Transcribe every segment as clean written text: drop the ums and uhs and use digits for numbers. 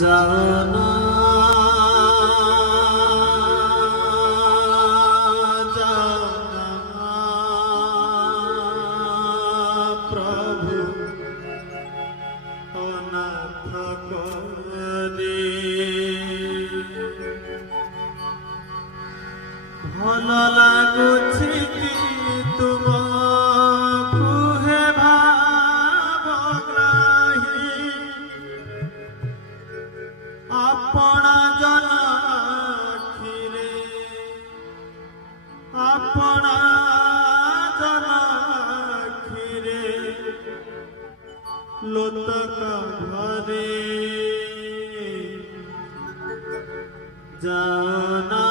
जाना जाना प्रभु अनाथ करे भल लागुछि कि तुमको हे भावग्राही अपना जन आखिरे अपना जन आखिरे लोतक भरे जाना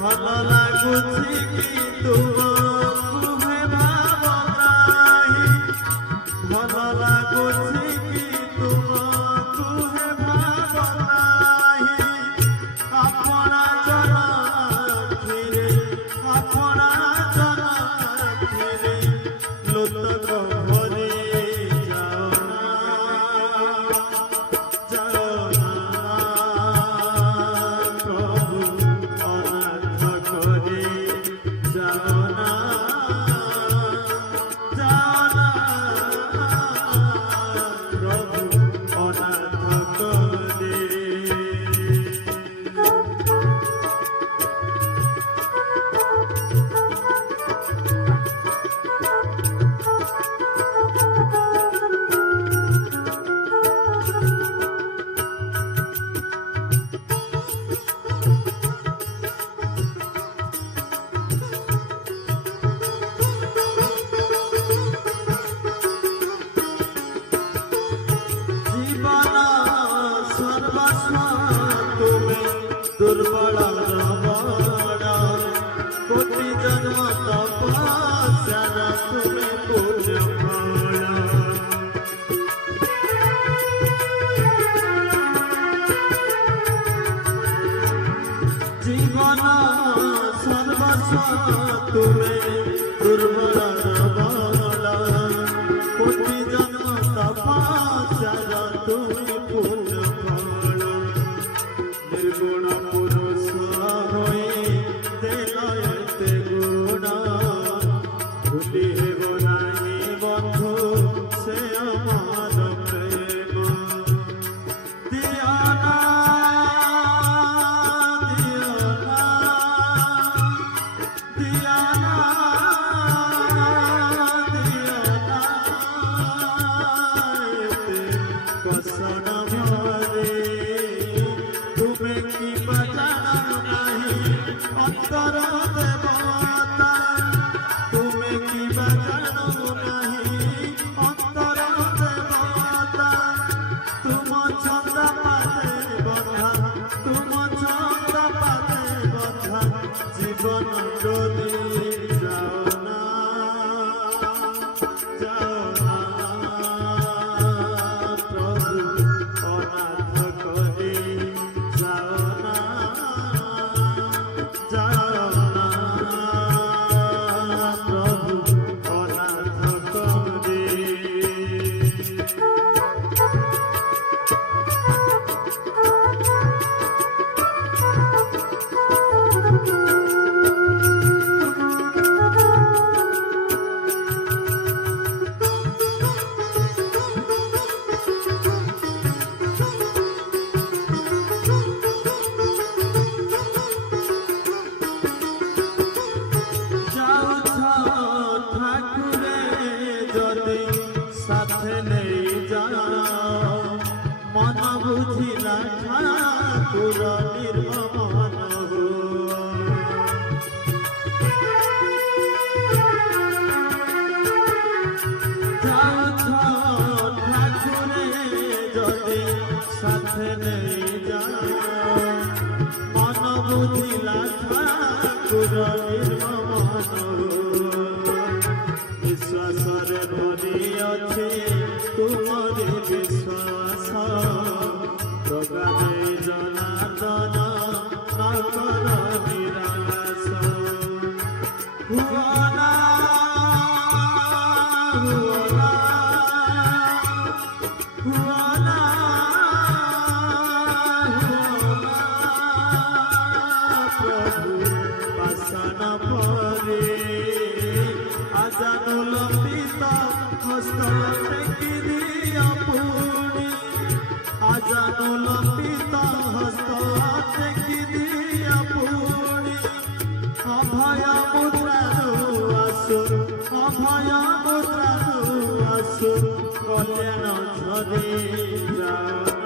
भल लागुछि कि तुमको हे भावग्राही भल लागुछि कि तुमको हे भावग्राही अपना जन आखिरे अपना जन आखिरे लोतक भरे जाना जाना प्रभु अनाथ करे जाना जाना प्रभु अनाथ करे दुर्बल बड़ा कोटि जन्म तपस्या तुम्हें पूज्य फल जीवन सर्वस्व तुम्हें दुर्बल बड़ा कोटि जन्म तपस्या तुम्हें पूज्य फल निर्गुण पुरुष होई देल एते गुण भूली हेब नाही बंधु से अमार प्रेम दियाना दियाना दियाना दियाना एते कसन भरे तुम्हें की बजाना नहीं अंतर देवता तुम्हें की बजाना नहीं अंतर देवता तुम छंद पाते बंधा तुम छंद पाते बंधा जीवन डोली जाना जाना प्रभु अनाथ करे जाना जाना प्रभु अनाथ करे साथे नहीं जाना मन बुझिला ठाकुर निर्मल हो ठाकुरे जदि साथे नहीं जाना मन बुझिला ठाकुर निर्मल हो विश्वास रे भरी হুয়ানা হুয়ানা হুয়ানা প্রভু পাষাণ পরে আজানুল পিতা হস্ত টেকি দিয়া পুনি আজানুল পিতা হস্ত টেকি দিয়া পুনি অভয় মুদ্রারু আসু অভয় মুদ্রারু আসু কল্যাণ ঝরে যাও